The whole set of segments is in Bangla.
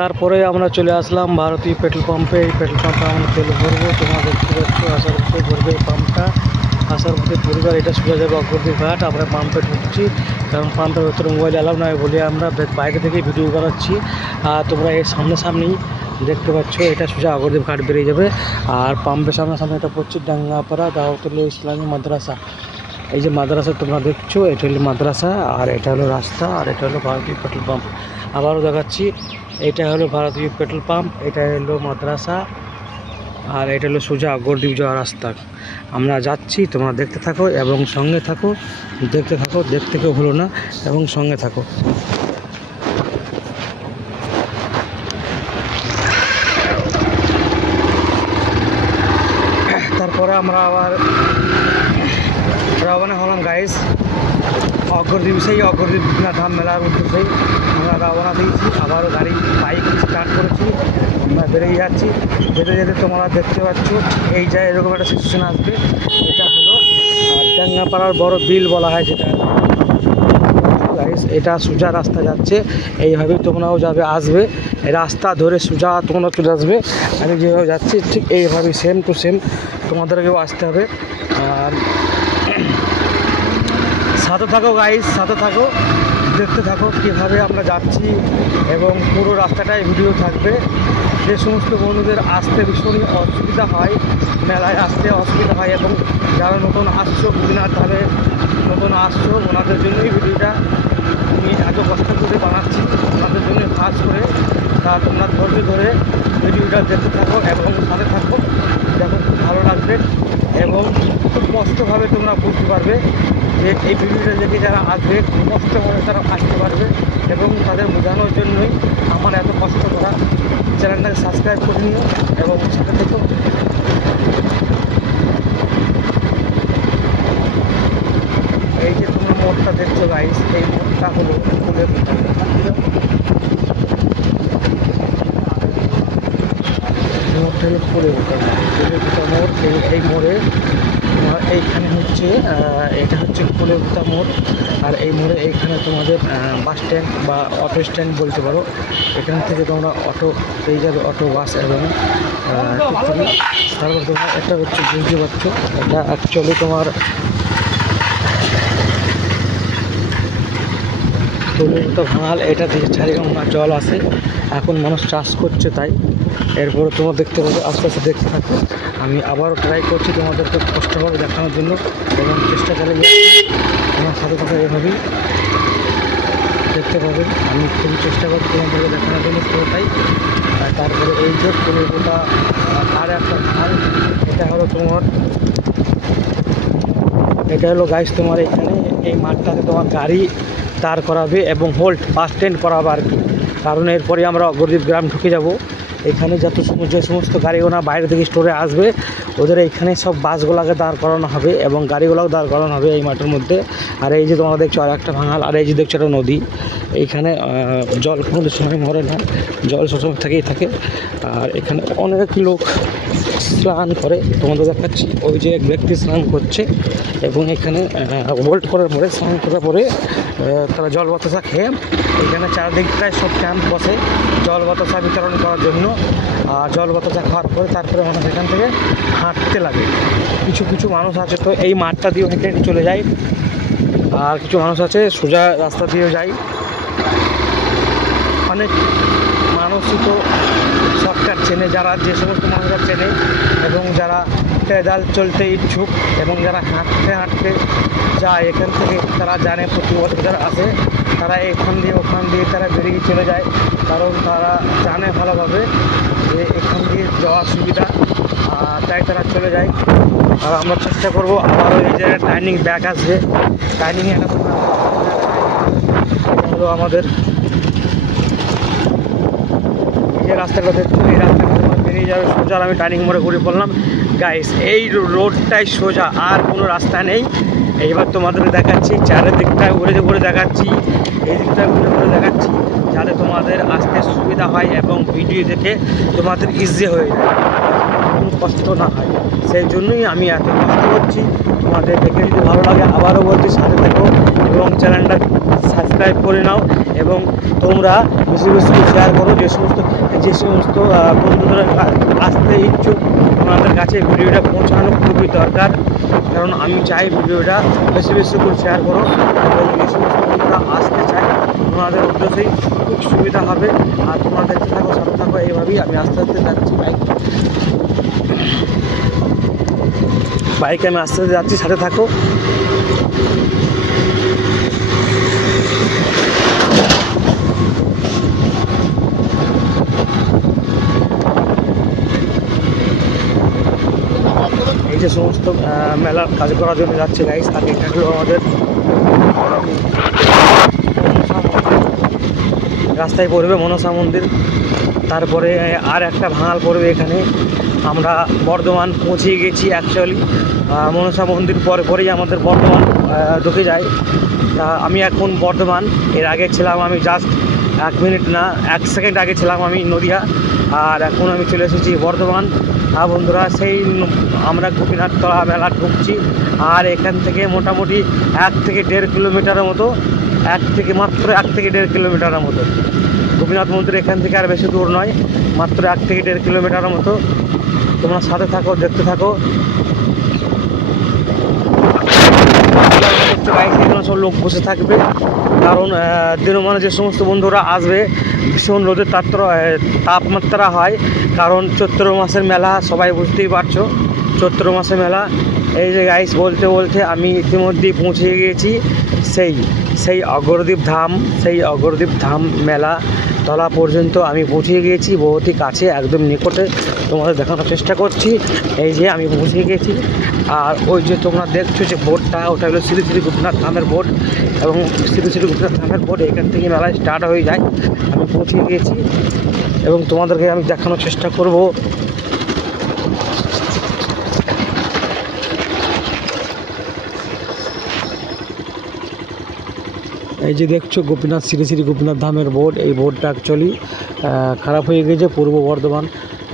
তারপরে আমরা চলে আসলাম ভারতীয় পেট্রোল পাম্পে। এই পেট্রোল পাম্পে আমরা তেল ভরবো। তোমরা দেখতে পাচ্ছ আসার পথে ভরবে পাম্পটা, আসার পথে পরিবার এটা সোজা যাবে অগ্রদী ঘাট। আমরা পাম্পে ঢুকছি কারণ পাম্পের ভেতরে মোবাইল অ্যালাউ নয় বলে আমরা বাইরে থেকেই ভিডিও বানাচ্ছি। আর তোমরা এর সামনাসামনি দেখতে পাচ্ছ এটা সোজা অগ্রদী ঘাট বেরিয়ে যাবে। আর পাম্পের সামনাসামনি এটা পড়ছে ডাঙ্গাপাড়া দাওয়াতুল ইসলামী মাদ্রাসা। এই যে মাদ্রাসা তোমরা দেখছো, এটা হলো মাদ্রাসা আর এটা হলো রাস্তা আর এটা হলো ভারতীয় পেট্রোল পাম্প। আবারও দেখাচ্ছি, এটা হলো ভারতীয় পেট্রোল পাম্প, এটা হলো মাদ্রাসা আর এটা হলো সোজা অগ্রদ্বীপ যাওয়ার রাস্তা। আমরা যাচ্ছি, তোমরা দেখতে থাকো এবং সঙ্গে থাকো, দেখতে থাকো, দেখতে কেউ হলো না এবং সঙ্গে থাকো। তারপরে আমরা আবার রওনা হলাম গাইস অগ্রদ্বীপ, সেই অগ্রদ্বীপ ধাম মেলার উদ্দেশ্যেই আমরা রওনা দিয়েছি। আবারও গাড়ি বাইক স্টার্ট করেছি, আমরা বেরিয়ে যাচ্ছি। যেতে যেতে তোমরা দেখতে পাচ্ছ এই যে এরকম একটা সিচুয়েশন আসবে। এটা হলো ডাঙ্গাপাড়ার বড় বিল বলা হয় যেটা গাইস। এটা সোজা রাস্তা যাচ্ছে, এইভাবেই তোমরাও যাবে, আসবে রাস্তা ধরে সোজা তোমরা চলে আসবে। আমি যেভাবে যাচ্ছি ঠিক এইভাবেই সেম টু সেম তোমাদেরকেও আসতে হবে। আর সাথে থাকো গাইস, সাথে থাকো, দেখতে থাকো কীভাবে আমরা যাচ্ছি এবং পুরো রাস্তাটায় ভিডিও থাকবে। যে সমস্ত বন্ধুদের আসতে ভীষণই অসুবিধা হয়, মেলায় আসতে অসুবিধা হয় এবং যারা নতুন আসছো ধামে নতুন আসছো ওনাদের জন্যই ভিডিওটা আমি এত কষ্ট করে বানাচ্ছি, ওনাদের জন্য খাস করে। তা তোমরা ধৈর্য ধরে ভিডিওটা দেখতে থাকো এবং সাথে থাকো, দেখো খুব ভালো লাগবে এবং খুব কষ্টভাবে তোমরা বুঝতে পারবে যে এই ভিডিওটা দেখে যারা আসবে কষ্ট করে তারা আসতে পারবে এবং তাদের বোঝানোর জন্যই আমার এত কষ্ট করা। চ্যানেলটাকে সাবস্ক্রাইব করে নিও এবং সাথে থেকো। এই যে তোমরা মোড়টা দেখছো গাইস, এই মোড়টা হলো ফুলের মোড়টা হলো ফুলের মোড়। এই মোড়ে এইখানে হচ্ছে এটা হচ্ছে ফুলেরপুতা মোড়। আর এই মোড়ে এইখানে তোমাদের বাস স্ট্যান্ড বা অটো স্ট্যান্ড বলতে পারো। এখান থেকে তোমরা অটো পেয়ে যাবে, অটো বাস এবং তারপর তোমরা এটা হচ্ছে বুঝতে পারছো এটা অ্যাকচুয়ালি তোমার ফুলেরপুতা ভাঙাল। এটা থেকে চারিগঙ্গা জল আসে, এখন মানুষ চাষ করছে তাই। এরপরে তোমরা দেখতে পাবে, আস্তে আস্তে দেখতে থাকো। আমি আবারও ট্রাই করছি তোমাদেরকে কষ্টভাবে দেখানোর জন্য এবং চেষ্টা চালিয়ে যাচ্ছি। আমার সাথে সাথে এভাবেই দেখতে পাবে, আমি খুবই চেষ্টা করছি তোমাদেরকে দেখানোর জন্য পুরোটাই। তারপরে এই যে ফুলেরপুতা আর একটা খাল, এটা হলো তোমার, এটা হলো গাইস তোমার এখানে এই মাঠটাতে তোমার গাড়ি দাঁড় করাবে এবং হোল্ড বাস স্ট্যান্ড করাবে আর কি। কারণ এরপরে আমরা অগ্রদ্বীপ গ্রাম ঢুকে যাব। এখানে যে সমস্ত গাড়িগুলো বাইরে থেকে স্টোরে আসবে ওদের এইখানে সব বাসগুলোকে দাঁড় করানো হবে এবং গাড়িগুলোকে দাঁড় করানো হবে এই মাঠের মধ্যে। আর এই যে তোমরা দেখছো আর একটা ভাঙাল, আর এই যে দেখছো একটা নদী। এইখানে জল কোনো সময় মরে না, জল সবসময় থেকেই থাকে। আর এখানে অনেক লোক স্নান করে, তোমাদের দেখাচ্ছি ওই যে এক ব্যক্তি স্নান করছে এবং এখানে হোল্ড করার পরে স্নান করার পরে তারা জল বাতাসা খেয়ে এখানে চারদিকটায় সব ক্যাম্প বসে জল বাতাসা বিতরণ করার জন্য। আর জল বাতাসা খাওয়ার পরে তারপরে মানুষ এখান থেকে হাঁটতে লাগে। কিছু কিছু মানুষ আছে তো এই মাঠটা দিয়েও হেঁটে হেঁটে চলে যায়, আর কিছু মানুষ আছে সোজা রাস্তা দিয়েও যায়। অনেক মানুষই তো শর্টকাট চেনে, যারা যে সমস্ত মানুষরা চেনে এবং যারা পেদাল চলতে ইচ্ছুক এবং যারা হাঁটতে হাঁটতে যায় এখান থেকে, তারা জানে প্রতি বছর যারা আসে তারা এখান দিয়ে ওখান দিয়ে তারা বেরিয়ে চলে যায়। কারণ তারা জানে ভালোভাবে যে এখান দিয়ে যাওয়ার সুবিধা, তাই তারা চলে যায়। আর আমরা চেষ্টা করবো আবারও এই জায়গায় টার্নিং ব্যাক আসবে, টার্নিংয়ে এটা হলো আমাদের যে রাস্তাটা দেখছো এই রাস্তাটা বেরিয়ে যাবে সোজা। আমি টার্নিং মোড়ে ঘুরে পড়লাম গাইস, এই রোডটাই সোজা, আর কোনো রাস্তা নেই। এইবার তোমাদের দেখাচ্ছি চারিদিকটায় ঘুরে দেখাচ্ছি, এই দিকটায় ঘুরে দেখাচ্ছি যাতে তোমাদের আসতে সুবিধা হয় এবং ভিডিও দেখে তোমাদের ইজি হয়ে যায়। কোনো কষ্ট না হয়, সেই জন্যই আমি এত কষ্ট করছি। তোমাদের দেখে যদি ভালো লাগে আবারও বলছি সাথে থাকো এবং চ্যানেলটা সাবস্ক্রাইব করে নাও এবং তোমরা বেশি বেশি শেয়ার করো। যে সমস্ত বন্ধুরা আসতে ইচ্ছুক তোমাদের কাছে ভিডিওটা পৌঁছানো খুবই দরকার, কারণ আমি চাই ভিডিওটা বেশি বেশি করে শেয়ার করো এবং যে সমস্ত বন্ধুরা আসতে চায় তোমাদের উদ্দেশ্যেই খুব সুবিধা হবে। আর তোমরা দেখতে থাকো সাথে থাকো, এইভাবেই আমি আস্তে আস্তে যাচ্ছি বাইকে আমি আস্তে আস্তে যাচ্ছি, সাথে থাকো। এই যে সমস্ত মেলার কাজ করার জন্য যাচ্ছে গাইস, তাকে এটা হলো আমাদের রাস্তায় পড়বে মনসা মন্দির, তারপরে আর একটা ভাঙাল পড়বে এখানে। আমরা বর্ধমান পৌঁছে গেছি অ্যাকচুয়ালি, মনসা মন্দির পরেই আমাদের বর্ধমান ঢুকে যায়। তা আমি এখন বর্ধমান, এর আগে ছিলাম আমি জাস্ট 1 সেকেন্ড আগে ছিলাম আমি নদিয়া, আর এখন আমি চলে এসেছি বর্ধমান। বন্ধুরা সেই আমরা গোপীনাথ তলা মেলা ঢুকছি, আর এখান থেকে মোটামুটি 1 থেকে 1.5 কিলোমিটারের মতো, মাত্র 1 থেকে 1.5 কিলোমিটারের মতো গোপীনাথ মন্দির। এখান থেকে আর বেশি দূর নয়, মাত্র 1 থেকে 1.5 কিলোমিটারের মতো। তোমরা সাথে থাকো, দেখতে থাকো। এখানে সব লোক বসে থাকবে, কারণ দিনমানে যে সমস্ত বন্ধুরা আসবে ভীষণ রোদের তাপমাত্রা হয়, কারণ চৈত্র মাসের মেলা, সবাই বুঝতেই পারছো চৈত্র মাসের মেলা। এই যে গাইস বলতে বলতে আমি ইতিমধ্যেই পৌঁছে গিয়েছি সেই অগরদ্বীপ ধাম মেলা তলা পর্যন্ত আমি পৌঁছে গিয়েছি, বহুতই কাছে, একদম নিকটে তোমাদের দেখানোর চেষ্টা করছি। এই যে আমি পৌঁছে গেছি, আর ওই যে তোমরা দেখছো যে বোর্ডটা, ওটা হলো শ্রী শ্রী গোপীনাথ ধামের বোর্ড, এবং শ্রী শ্রী গোপীনাথ ধামের বোর্ড এখান থেকে মেলা স্টার্ট হয়ে যায়। আমি পৌঁছে গিয়েছি এবং তোমাদেরকে আমি দেখানোর চেষ্টা করব। এই যে দেখছো শ্রী শ্রী গোপীনাথ ধামের বোর্ড, এই বোর্ডটা অ্যাকচুয়ালি খারাপ হয়ে গেছে। পূর্ব বর্ধমান,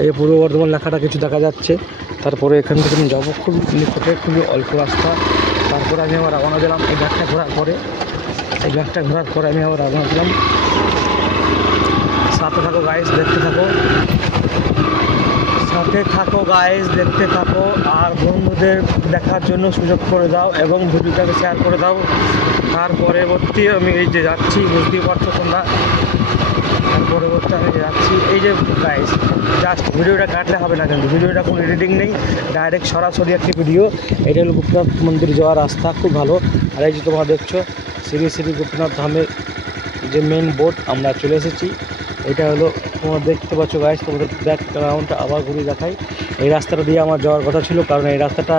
এই পূর্ব বর্ধমান লেখাটা কিছু দেখা যাচ্ছে। তারপরে এখান থেকে আমি যাবো খুব নিকটে, খুবই অল্প রাস্তা। তারপরে আমি আবার রওনা দিলাম এই ব্যাগটা ঘোরার পরে আমি আবার রওনা দিলাম। সাথে থাকো গাইস, দেখতে থাকো, আর বন্ধুদের দেখার জন্য সুযোগ করে দাও এবং ভিডিওটাকে শেয়ার করে দাও। তার পরবর্তী আমি এই যে যাচ্ছি, বুঝতেই পারছো তোমরা, আমি যাচ্ছি। এই যে গাইস জাস্ট ভিডিওটা কাটলে হবে না, কিন্তু ভিডিওটা কোনো এডিটিং নেই, ডাইরেক্ট সরাসরি একটি ভিডিও। এটা হলো গোপীনাথ মন্দির যাওয়ার রাস্তা, খুব ভালো। আর এই যে তোমরা দেখছো শ্রী শ্রী গোপীনাথ ধামের যে মেন বোর্ড, আমরা চলে এসেছি। এটা হলো তোমরা দেখতে পাচ্ছ গাইস, তোমাদের ব্যাকগ্রাউন্ডটা আবার ঘুরে দেখাই। এই রাস্তাটা দিয়ে আমার যাওয়ার কথা ছিল, কারণ এই রাস্তাটা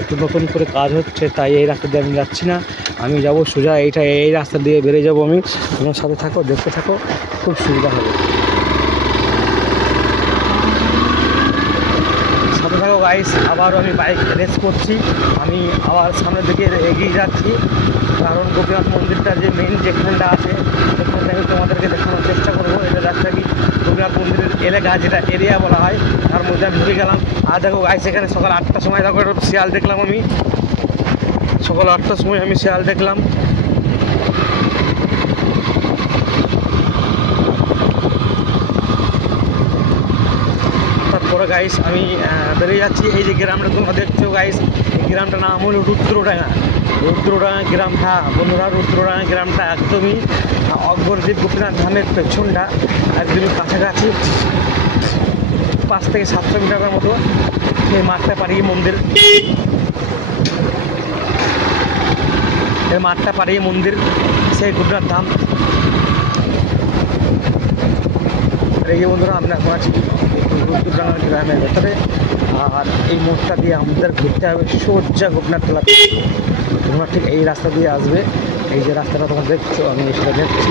একটু নতুন করে কাজ হচ্ছে, তাই এই রাস্তা দিয়ে আমি যাচ্ছি না। আমি যাব সোজা এই রাস্তা দিয়ে বেরিয়ে যাব আমি। তোমার সাথে থাকো, দেখতে থাকো, খুব সুবিধা হবে। সাথে থাকো গাইস, আবারও আমি বাইক রেস করছি, আমি আবার সামনের দিকে এগিয়ে যাচ্ছি, কারণ গোপীনাথ মন্দিরটা যে মেন যেখানটা আছে সেখানটা আমি তোমাদেরকে দেখানোর চেষ্টা করবো। এটা রাস্তা কি গোপীনাথ মন্দিরের এলাকা, যেটা এরিয়া বলা হয়, তার মধ্যে আমি ঢুকে গেলাম। আর দেখো গাইস, এখানে সকাল 8টার সময় দেখো শিয়াল দেখলাম আমি, সকাল 8টার সময় আমি শিয়াল দেখলাম। তারপরে গাইস আমি বেরিয়ে যাচ্ছি। এই যে গ্রামটা তোমরা দেখছো গাইস, এই গ্রামটার নাম হলো রুদ্রডাঙ্গা গ্রামটা। বন্ধুরা, রুদ্রডাঙ্গা গ্রামটা একদমই অগরদ্বীপ গোপীনাথ ধামের পেছনটা, একদমই কাছাকাছি, 5 থেকে 700 মিটারের মতো। এই মাঠটা পাড়িয়ে মন্দির, সেই গোপীনাথ ধাম। এই যে বন্ধুরা, আমরা এখন আছি রুদ্রডাঙ্গা গ্রামের ভেতরে, আর এই মোড়টা দিয়ে আমাদের ঘুরতে হবে সোজা গোপীনাথ তলা। তোমরা ঠিক এই রাস্তা দিয়ে আসবে, এই যে রাস্তাটা তোমরা দেখছো, আমি সেটা দেখছি।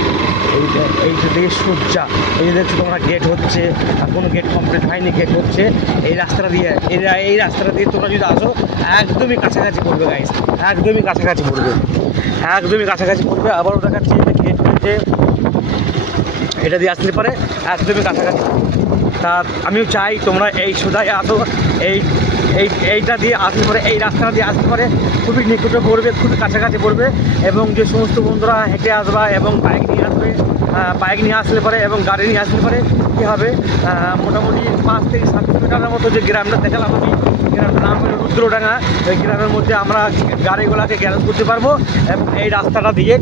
এই যে দিয়ে সোজা, এই যে দেখছো তোমরা গেট হচ্ছে, এখনো গেট কমপ্লিট হয়নি, গেট হচ্ছে। এই রাস্তাটা দিয়ে তোমরা যদি আসো একদমই কাছাকাছি পড়বে গাইস, একদমই কাছাকাছি পড়বে। আবারও দেখাচ্ছি যে গেট হচ্ছে, এটা দিয়ে আসলে পারে একদমই কাছাকাছি। তা আমিও চাই তোমরা এই সোজাই আসো, এইটা দিয়ে আসতে পারে, এই রাস্তাটা দিয়ে আসতে পারে, খুবই নিকটে পড়বে, খুবই কাছাকাছি পড়বে। এবং যে সমস্ত বন্ধুরা হেঁটে আসবা এবং বাইক নিয়ে আসবে, বাইক নিয়ে আসলে পারে এবং গাড়ি নিয়ে আসলে পারে কী হবে, মোটামুটি 5 থেকে 7 কিলোমিটারের মতো যে গ্রামটা দেখালাম আমি, গ্রামের নাম হলো রুদ্রডাঙ্গা। এই গ্রামের মধ্যে আমরা গাড়িগুলোকে গ্যারেজ করতে পারবো এবং এই রাস্তাটা দিয়ে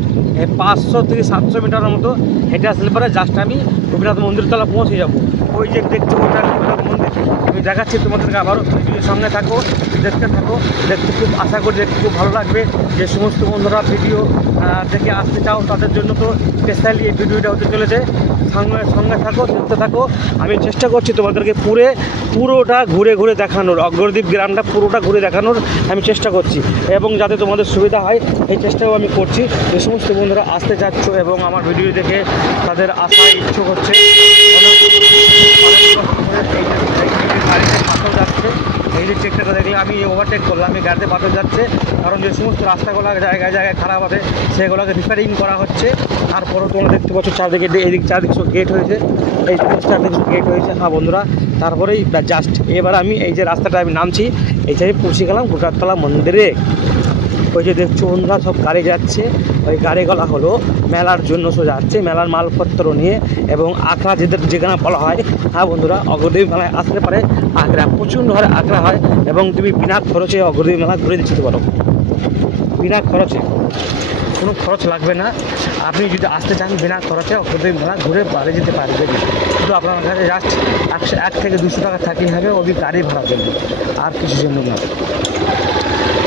500 থেকে 700 মিটারের মতো হেঁটে আসলে পরে জাস্ট আমি গোপীনাথ মন্দির তলা পৌঁছে যাবো। ওই যে দেখছো ওটা গোপীনাথ মন্দির, আমি দেখাচ্ছি তোমাদেরকে আবারও, ভিডিওর সঙ্গে থাকো, দেখতে থাকো, দেখতে খুব আশা করি দেখতে খুব ভালো লাগবে। যে সমস্ত বন্ধুরা ভিডিও দেখে আসতে চাও তাদের জন্য তো স্পেশালি এই ভিডিওটা হতে চলেছে, সঙ্গে থাকো, দেখতে থাকো। আমি চেষ্টা করছি তোমাদেরকে পুরোটা ঘুরে ঘুরে দেখানোর, অগ্রদ্বীপ গ্রামটা পুরোটা ঘুরে দেখানোর আমি চেষ্টা করছি, এবং যাতে তোমাদের সুবিধা হয় এই চেষ্টাও আমি করছি। যে সমস্ত বন্ধুরা আসতে চাচ্ছ এবং আমার ভিডিও দেখে তাদের আসার ইচ্ছুক হচ্ছে, গাড়িতে পাথর যাচ্ছে, এই যে ট্রেকটাটা দেখলে আমি ওভারটেক করলাম, এই গাড়িতে পাথর যাচ্ছে, কারণ যে সমস্ত রাস্তাগুলো জায়গায় জায়গায় খারাপ আছে সেগুলোকে রিপেয়ারিং করা হচ্ছে। তারপরেও তোমরা দেখতে পাচ্ছ চারদিকে, এইদিকে চারদিকে সব গেট হয়েছে, এই চারদিকে গেট হয়েছে। হ্যাঁ বন্ধুরা, তারপরেই জাস্ট এবার আমি এই যে রাস্তাটা আমি নামছি, এইটাই পৌঁছে গেলাম গোপীনাথতলা মন্দিরে। ওই যে দেখছো বন্ধুরা সব গাড়ি যাচ্ছে, ওই গাড়িগুলো হলো মেলার জন্য যাচ্ছে, মেলার মালপত্র নিয়ে। এবং আখড়া যেখানে বলা হয়, হ্যাঁ বন্ধুরা, অগ্রদ্বীপ মেলায় আসতে পারে আখড়া, প্রচণ্ড হারে আখড়া হয় এবং তুমি বিনা খরচে অগ্রদ্বীপ মেলা ঘুরে দিতে পারো, বিনা খরচে, কোনো খরচ লাগবে না। আপনি যদি আসতে চান বিনা খরচে অগ্রদ্বীপ মেলা ঘুরে বাড়ি যেতে পারবেন, শুধু আপনার কাছে জাস্ট 100 থেকে 200 টাকা থাকলেই হবে, ওই গাড়ি ভাড়ার জন্য, আর কিছু জন্য না।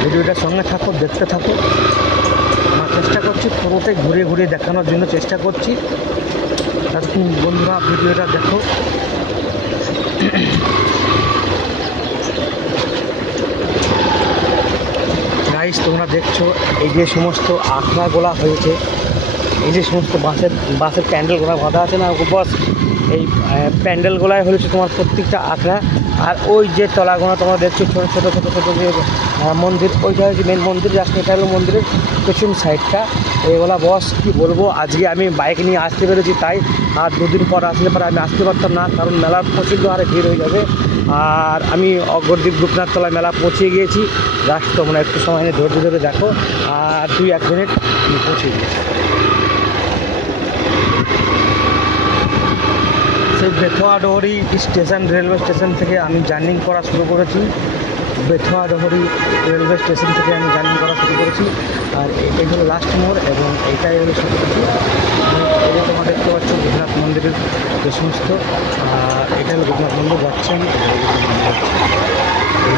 ভিডিওটার সঙ্গে থাকো, দেখতে থাকো, আমার চেষ্টা করছি পুরোটাই ঘুরে ঘুরে দেখানোর জন্য চেষ্টা করছি। ততক্ষণ বন্ধুরা ভিডিওটা দেখো। গাইস তোমরা দেখছো এই যে সমস্ত আখড়াগুলা হয়েছে, এই যে সমস্ত বাসের প্যান্ডেলগুলো বাঁধা আছে না বস, এই প্যান্ডেলগুলাই হয়েছে তোমার প্রত্যেকটা আখড়া। আর ওই যে তলাগুলো তোমরা দেখছো ছোটো ছোটো ছোটো ছোটো যে মন্দির, ওইটা হচ্ছে মেন মন্দির, জাস্ট এটা হলো মন্দিরের পেছন সাইডটা। এইগুলা বস কি বলবো, আজকে আমি বাইক নিয়ে আসতে পেরেছি তাই, আর 2 দিন পর আসলে পরে আমি আসতে পারতাম না, কারণ মেলার প্রচণ্ড হারে ভিড় হয়ে যাবে। আর আমি অগ্রদ্বীপ গোপীনাথতলা মেলা পৌঁছে গিয়েছি, জাস্ট তোমরা একটু সময় নিয়ে ধৈর্য ধরে দেখো, আর 2-1 মিনিট আমি পৌঁছে গিয়েছি। সেই বেথুয়াডহরি স্টেশন, রেলওয়ে স্টেশন থেকে আমি জার্নি করা শুরু করেছি, বেথুয়াডহরি রেলওয়ে স্টেশন থেকে আমি জার্নি করা শুরু করেছি। আর এই হলো লাস্ট মোড় এবং এইটাই হলো শুরু করেছি। এই যে তোমরা দেখতে পাচ্ছ গোপীনাথ মন্দিরের যে সমস্ত, আর এটা হলো গোপীনাথ মন্দির যাচ্ছেন, এই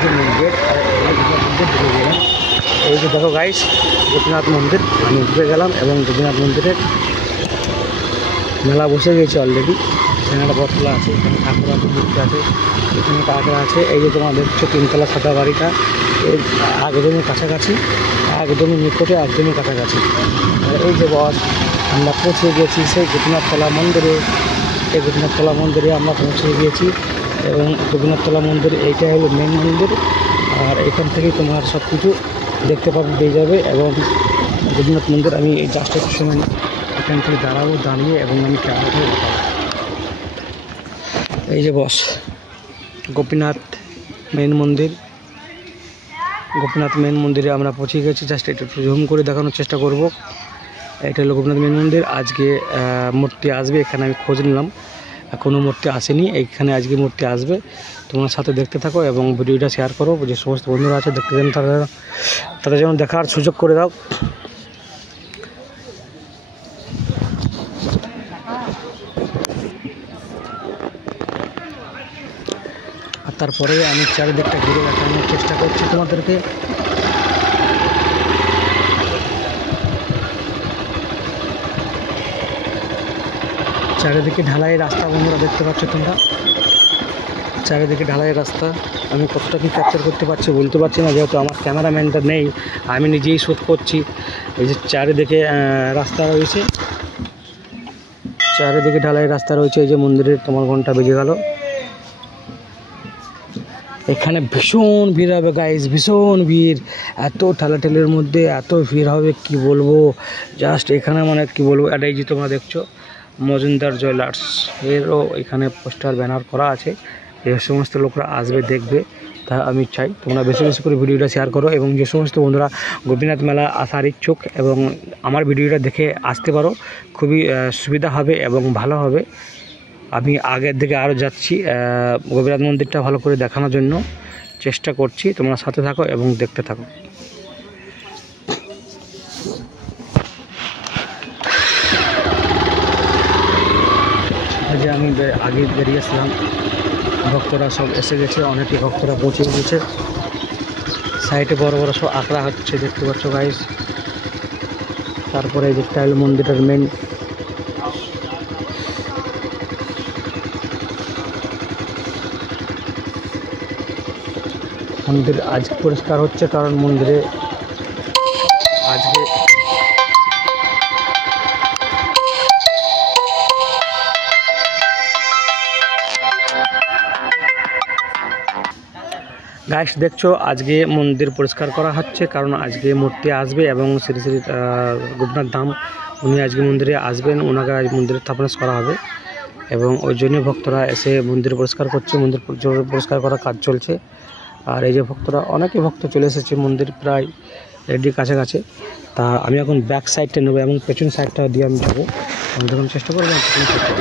যে মেন গেট, গোপীনাথ মন্দির ঢুকে গেলাম। এই যে দেখো গাইস গোপীনাথ মন্দির, আমি ঢুকে গেলাম এবং গোপীনাথ মন্দিরের মেলা বসে গেছে অলরেডি। এখানে একটা বটতলা আছে, এখানে ঠাকুর আছে, মূর্তি আছে, এখানে কাঁকড়া আছে। এই যে তোমরা দেখছো 3তলা সাদা বাড়িটা, এর একদমই কাছাকাছি, একদমই নিকটে, একদমই কাছাকাছি। আর এই যে বস আমরা পৌঁছে গিয়েছি সেই গোপীনাথতলা মন্দিরে, এই গোপীনাথতলা মন্দিরে আমরা পৌঁছে গিয়েছি। এবং গোপীনাথতলা মন্দির এইটাই হলো মেন মন্দির, আর এখান থেকেই তোমার সব কিছু দেখতে পাবে, পেয়ে যাবে। এবং গোপীনাথ মন্দির আমি এই জাস্ট একটু সময় এখান থেকে দাঁড়াবো, দাঁড়িয়ে এবং আমি ক্যামেরা করে দেখাবো। এই যে বস গোপীনাথ মেন মন্দির, গোপীনাথ মেন মন্দিরে আমরা পৌঁছে গেছি, জাস্ট একটু জুম করে দেখানোর চেষ্টা করব। এটা হলো গোপীনাথ মেন মন্দির। আজকে মূর্তি আসবে, এখানে আমি খোঁজ নিলাম, কোনো মূর্তি আসেনি, এইখানে আজকে মূর্তি আসবে। তোমার সাথে দেখতে থাকো এবং ভিডিওটা শেয়ার করো, যে সমস্ত বন্ধুরা আছে দেখতে দেন তাদের যেন দেখার সুযোগ করে দাও। আর তারপরে আমি চারিদিকটা ঘুরে দেখানোর চেষ্টা করছি তোমাদেরকে। চারিদিকে ঢালাই রাস্তা বন্ধুরা দেখতে পাচ্ছ তোমরা, চারিদিকে ঢালাই রাস্তা। আমি কতটা কি ক্যাপচার করতে পারছি বলতে পারছি না, যেহেতু আমার ক্যামেরাম্যানটা নেই, আমি নিজেই শ্যুট করছি। এই যে চারিদিকে রাস্তা রয়েছে, চারিদিকে ঢালাই রাস্তা রয়েছে। এই যে মন্দিরের তোমার ঘন্টা বেজে গেল। এখানে ভীষণ ভিড় হবে গাইস, ভীষণ ভিড়, এত ঠেলাঠেলির মধ্যে এত ভিড় হবে কি বলবো, জাস্ট এখানে মানে কি বলবো। আর এই যে তোমরা দেখছো মজুমদার জুয়েলার্স এরও এখানে পোস্টার ব্যানার করা আছে। যে সমস্ত লোকরা আসবে দেখবে, তা আমি চাই তোমরা বেশি বেশি করে ভিডিওটা শেয়ার করো, এবং যে সমস্ত বন্ধুরা গোপীনাথ মেলা আসার ইচ্ছুক এবং আমার ভিডিওটা দেখে আসতে পারো, খুবই সুবিধা হবে এবং ভালো হবে। আমি আগের দিকে আরও যাচ্ছি, গোপীনাথ মন্দিরটা ভালো করে দেখানোর জন্য চেষ্টা করছি। তোমরা সাথে থাকো এবং দেখতে থাকো। যে আমি আগে বেরিয়েছিলাম, ভক্তরা সব এসে গেছে, অনেকে ভক্তরা পৌঁছে গেছে। সাইডে বড় বড় সব আঁকড়া হচ্ছে, দেখতে পাচ্ছ গাইস। তারপরে এই যে টাইল মন্দিরের মেন মন্দির আজ পরিষ্কার হচ্ছে, কারণ মন্দিরে আজকে গাইস দেখছো আজকে মন্দির পরিষ্কার করা হচ্ছে, কারণ আজকে মূর্তি আসবে এবং শ্রী শ্রী গোপীনাথ ধাম উনি আজকে মন্দিরে আসবেন, ওনাকে আজ মন্দিরে স্থাপনা করা হবে এবং ওই জন্য ভক্তরা এসে মন্দির পরিষ্কার করছে। মন্দির পরিষ্কার করার কাজ চলছে। আর এই যে ভক্তরা, অনেকে ভক্ত চলে এসেছে, মন্দির প্রায় রেডি কাছাকাছি। তা আমি এখন ব্যাক সাইডটা নেবো এবং পেছন সাইডটা দিয়ে আমি যাবো। আমি যখন চেষ্টা করবো পেছন সাইডটা,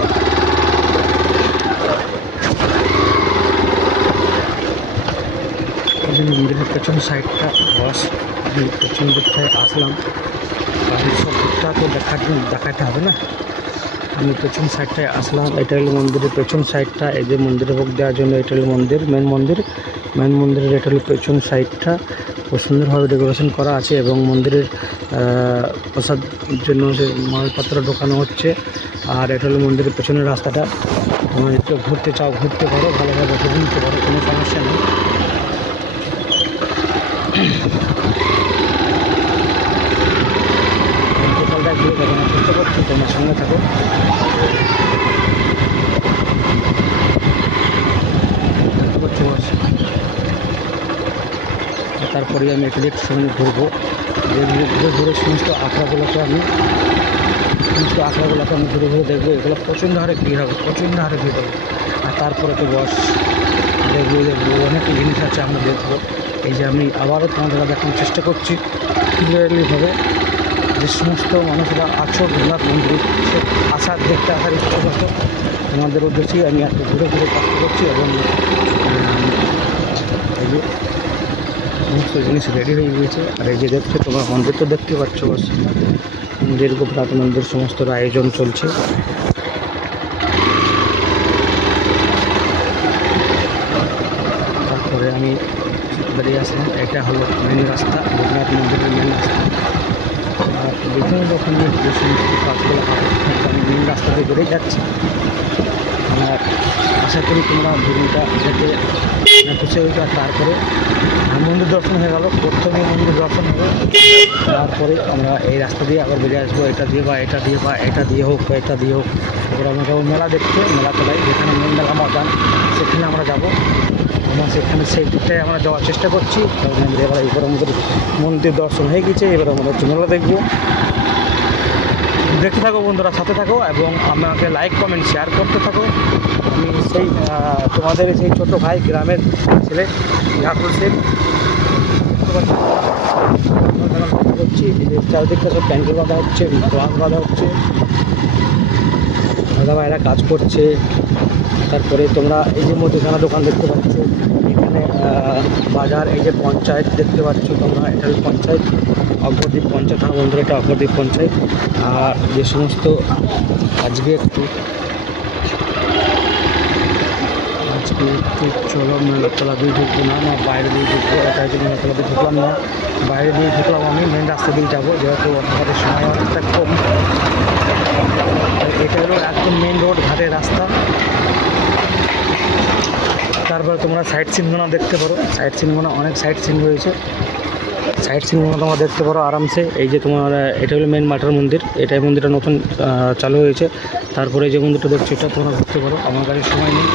মন্দিরের পেছন সাইডটা বস, আমি পেছন দিকটায় আসলাম, কারণ সব দিকটা তো দেখাতে হবে না। আমি পেছন সাইডটায় আসলাম, এটা হলো মন্দিরের পেছন সাইডটা। এই যে মন্দিরে ভোগ দেওয়ার জন্য এটা হলো মন্দির, মেন মন্দিরের এটা হলো পেছন সাইডটা। খুব সুন্দরভাবে ডেকোরেশন করা আছে এবং মন্দিরের প্রসাদ জন্য যে মালপত্র ঢোকানো হচ্ছে। আর এটা হলো মন্দিরের পেছনের রাস্তাটা। তোমরা একটু ঘুরতে চাও ঘুরতে পারো, ভালোভাবে ঘুরতে পারো, কোনো সমস্যা নেই। টোটালটা ঘুরে দেখানোর চেষ্টা করছি, তোমার সঙ্গে থাকো। তারপরে আমি একটু সঙ্গে ঘুরবো, ঘুরে ঘুরে সমস্ত আঁকড়াগুলোকে আমি ঘুরে ঘুরে দেখবো। এগুলো প্রচণ্ড হারে ভিড় হবে, আর তারপরে তো বস দেখবো অনেক জিনিস আছে আমরা দেখবো। এই যে আমি আবারও তোমাদের দেখানোর চেষ্টা করছি ক্লিয়ারলিভাবে, যে সমস্ত মানুষরা আছো গোপীনাথ মন্দিরে দেখতে আসার ইচ্ছা করছো, তোমাদের উদ্দেশ্যেই আমি একটু ঘুরে ঘুরে কাজ করছি। এবং এই যে সমস্ত জিনিস রেডি হয়ে গিয়েছে। আর এই যে দেখছো তোমার মন্দির তো দেখতে পাচ্ছ, বস মন্দির গোপীনাথ মন্দির সমস্ত আয়োজন চলছে। তারপরে আমি বেরিয়ে আসলাম, এটা হলো মেন রাস্তা, গোপীনাথ মন্দিরের মেন রাস্তা। আর বিভিন্ন রকমের যে সমস্ত কাজগুলো হয়, আমি মেন রাস্তা দিয়ে বেরিয়ে যাচ্ছি। আর আশা করি তোমরা ভিডিওটা দেখে খুশি হয়েছে। আর তারপরে মন্দির দর্শন হয়ে গেল, প্রথমে মন্দির দর্শন হবে, তারপরে আমরা এই রাস্তা দিয়ে আবার বেরিয়ে আসবো। এটা দিয়ে হোক এবার আমরা যাবো মেলা দেখতে, মেলা চলাই যেখানে মেন মেলা ময়দান, সেখানে আমরা যাবো। আমরা সেখানে সেই দিকটায় আমরা যাওয়ার চেষ্টা করছি। এবার আমাদের মন্দির দর্শন হয়ে গেছে, এবার আমরা হচ্ছে মেলা দেখবো। দেখতে থাকো বন্ধুরা, সাথে থাকো এবং আমাকে লাইক কমেন্ট শেয়ার করতে থাকো। আমি সেই তোমাদের সেই ছোটো ভাই, গ্রামের ছেলে ঝাড়খণ্ড সেন করছি। চারিদিকটা সব প্যান্ডেল বাঁধা হচ্ছে, ক্লাস বাঁধা হচ্ছে, দাদা ভাইরা কাজ করছে। তারপরে তোমরা এই যে মুদিখানা দোকান দেখতে পাচ্ছ, এখানে বাজার, এই যে পঞ্চায়েত দেখতে পাচ্ছ তোমরা, এটা পঞ্চায়েত অগ্রদ্বীপ পঞ্চায়েত। হ্যাঁ বন্ধুরা, এটা অগ্রদ্বীপ পঞ্চায়েত। আর যে সমস্ত আজকে একটু চলো মেলাতলা দিয়ে ঢুকবো না, বাইরে দিয়ে ঢুকবো। এটা হচ্ছে মেলাতলা দিয়ে ঢুকলাম না, বাইরে দিয়ে ঢুকলাম। আমি মেন রাস্তা দিয়ে যাবো, যেহেতু আমাদের সময় অনেকটা কম। এটা হলো একদম মেন রোড, ঘাটের রাস্তা। তারপরে তোমরা সাইড সিনগুলো দেখতে পারো, অনেক সাইড সিন রয়েছে, তোমরা দেখতে পারো আরামসে। এই যে তোমার এটা হলো মেন মাটার মন্দির, এটাই মন্দিরটা নতুন চালু হয়েছে। তারপরে যে মন্দিরটা দেখছো, এটা তোমরা ঘুরতে পারো। আমার কাছে সময় নেই,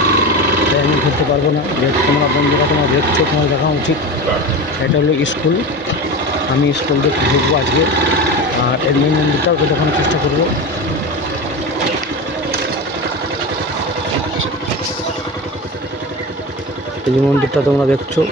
তাই আমি ঘুরতে পারবো না। যেহেতু তোমরা বন্ধুরা তোমরা দেখছো, তোমার দেখা উচিত। এটা হলো স্কুল, আমি স্কুল দেখতে ঢুকবো আজকে। আর এর মেন মন্দিরটাও দেখানোর চেষ্টা করবো। এই যে মন্দিরটা তোমরা দেখছো,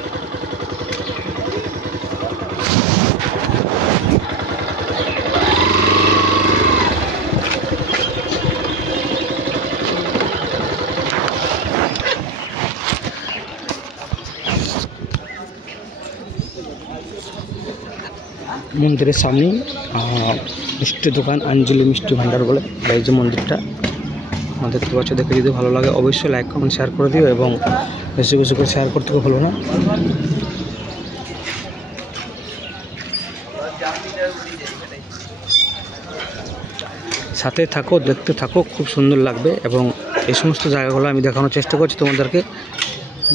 মন্দিরের সামনেই মিষ্টি দোকান আঞ্জলি মিষ্টি ভান্ডার বলে। এই যে মন্দিরটা দেখতে পাচ্ছ, দেখে যদি ভালো লাগে অবশ্যই লাইক কমেন্ট শেয়ার করে দিও, এবং বেশি বেশি করে শেয়ার করতে ভুলো না। সাথে থাকো, দেখতে থাকো, খুব সুন্দর লাগবে, এবং এই সমস্ত জায়গাগুলো আমি দেখানোর চেষ্টা করছি তোমাদেরকে।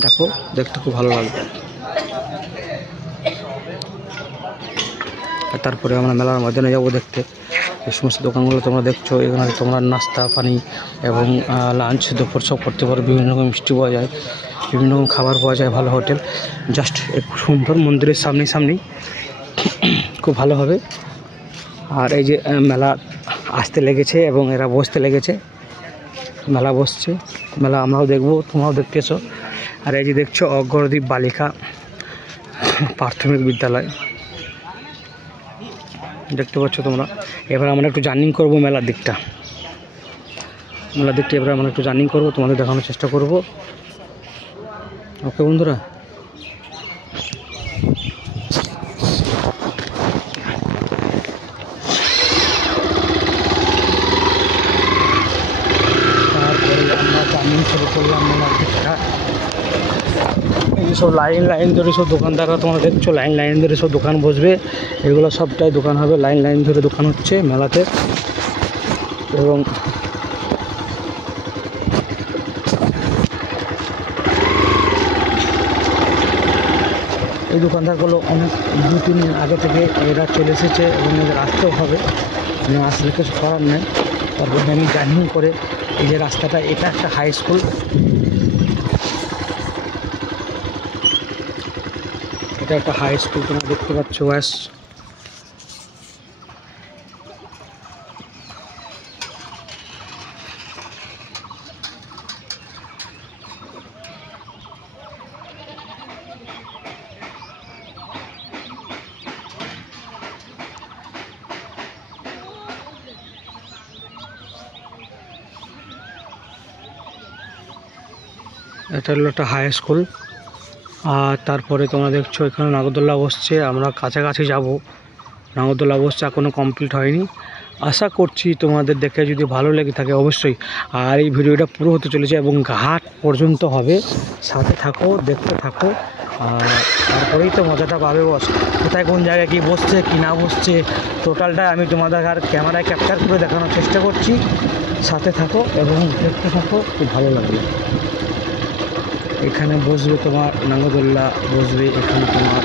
দেখো, দেখতে খুব ভালো লাগবে। তারপরে আমরা মেলার ময়দানে যাবো দেখতে। এই সমস্ত দোকানগুলো তোমরা দেখছো, এখানে তোমরা নাস্তা পানি এবং লাঞ্চ দুপুর সব করতে পারো। বিভিন্ন রকম মিষ্টি পাওয়া যায়, বিভিন্ন রকম খাবার পাওয়া যায়, ভালো হোটেল। জাস্ট একটু সুন্দর, মন্দিরের সামনেই খুব ভালো হবে। আর এই যে মেলা আসতে লেগেছে এবং এরা বসতে লেগেছে, মেলা বসছে, মেলা আমরাও দেখবো, তোমরাও দেখতে এসো। আর এই যে দেখছো অগ্রদ্বীপ বালিকা প্রাথমিক বিদ্যালয়, দেখতে পাচ্ছ তোমরা। এবার আমরা একটু জার্নিং করবো মেলার দিকটা, এবার আমরা একটু জার্নিং করবো, তোমাদের দেখানোর চেষ্টা করব। ওকে বন্ধুরা, তারপরে আমরা জার্নিং শুরু করলাম মেলার দিকটা। এই সব লাইন ধরে সব দোকানদাররা তোমরা দেখছো, লাইন ধরে সব দোকান বসবে। এগুলো সবটাই দোকান হবে, লাইন ধরে দোকান হচ্ছে মেলাতে। এবং এই দোকানদারগুলো অনেক 2-3 দিন আগে থেকে এরা চলে এসেছে, এবং এদের আসতেও হবে, আসলে কিছু করার নেই। তারপরে আমি জার্নি করে এই যে রাস্তাটা, এটা একটা হাই স্কুল, এটা একটা হাই স্কুল তোমরা দেখতে পাচ্ছ। ব্যাস এটা হলো একটা হাই স্কুল। আর তারপরে তোমরা দেখছো এখানে নাগরদোল্লা বসছে, আমরা কাছাকাছি যাব। নাগরদোল্লা বসছে, এখনও কমপ্লিট হয়নি। আশা করছি তোমাদের দেখে যদি ভালো লেগে থাকে অবশ্যই। আর এই ভিডিওটা পুরো হতে চলেছে এবং ঘাট পর্যন্ত হবে, সাথে থাকো, দেখতে থাকো। আর তারপরেই তো মজাটা পাবে বস, কোথায় কোন জায়গায় কী বসছে কি না বসছে টোটালটা আমি তোমাদের আর ক্যামেরায় ক্যাপচার করে দেখানোর চেষ্টা করছি। সাথে থাকো এবং দেখতে থাকো, খুব ভালো লাগবে। এখানে বসবে তোমার নাগরদোল্লা বসবে, এখানে তোমার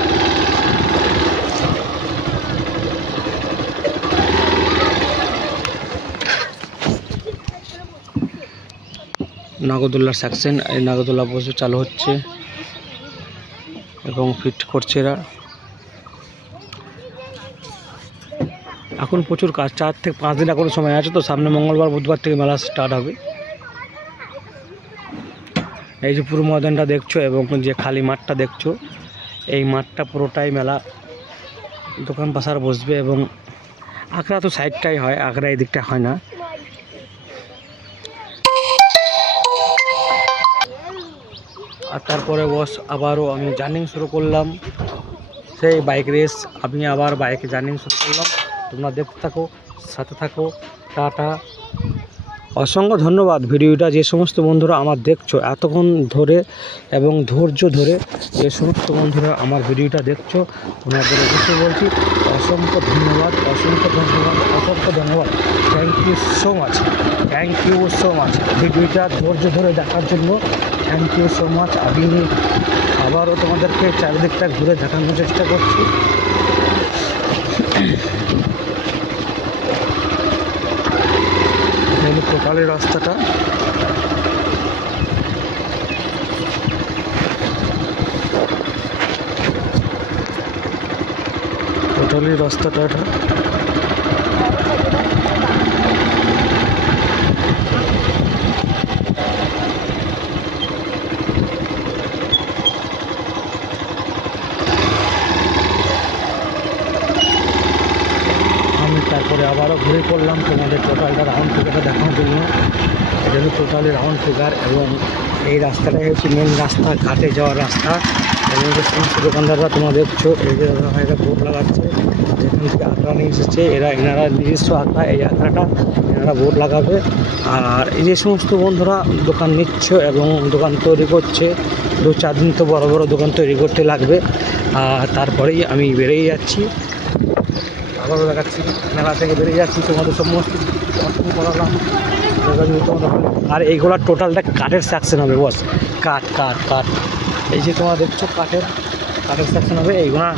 নাগরদোল্লার সেকশন। এই নাগরদোল্লা বসবে, চালু হচ্ছে এবং ফিট করছে এরা। এখন প্রচুর কাজ, 4 থেকে 5 দিন এখনো সময় আছে, তো সামনে মঙ্গলবার বুধবার থেকে মেলা স্টার্ট হবে। এই যে পুরো ময়দানটা দেখছো এবং যে খালি মাঠটা দেখছো, এই মাঠটা পুরোটাই মেলা, দোকান পাশার বসবে। এবং আখড়া তো সাইডটাই হয়, আখড়া এই দিকটা হয় না। আর তারপরে বস আবারও আমি জার্নি শুরু করলাম, সেই বাইক রেস। আমি আবার বাইকে জার্নি শুরু করলাম, তোমরা দেখতে থাকো, সাথে থাকো। টাটা, অসংখ্য ধন্যবাদ। ভিডিওটা যে সমস্ত বন্ধুরা আমার দেখছো এতক্ষণ ধরে এবং ধৈর্য ধরে, যে সমস্ত বন্ধুরা আমার ভিডিওটা দেখছো ওনাদের অবশ্যই বলছি অসংখ্য ধন্যবাদ, অসংখ্য ধন্যবাদ, অসংখ্য ধন্যবাদ। Thank you so much, thank you so much. ভিডিওটা ধৈর্য ধরে দেখার জন্য থ্যাংক ইউ সো মাচ। আমি আবারও তোমাদেরকে চারিদিকটা ঘুরে দেখানোর চেষ্টা করছি। টোটালি রাস্তাটা, এটা ঘুরে পড়লাম তোমাদের টোটালটা রাউন্ড ফিগারটা দেখানোর জন্য। এটা হচ্ছে টোটালি রাউন্ড ফিগার এবং এই রাস্তাটাই হচ্ছে মেন রাস্তা, ঘাটে যাওয়ার রাস্তা। এবং যে সমস্ত দোকানদাররা তোমরা দেখছো এই যে ভাইরা বোর্ড লাগাচ্ছে, যেখান থেকে আঁকড়া নিয়ে এসেছে এনারা নিজস্ব আঁকড়া, এই আঁকড়াটা এনারা বোর্ড লাগাবে। আর এই যে সমস্ত বন্ধুরা দোকান নিচ্ছে এবং দোকান তৈরি করছে, 2-4 দিন তো বড় বড় দোকান তৈরি করতে লাগবে। আর তারপরেই আমি বেরিয়ে যাচ্ছি, আবারও দেখাচ্ছি মেলা থেকে বেরিয়ে যাচ্ছি, তোমাদের সমস্ত করালাম। আর এইগুলো টোটালটা কাঠের সেকশন হবে বস, কাঠ কাঠ কাঠ। এই যে তোমরা দেখছো কাঠের সেকশন হবে। এইগুলো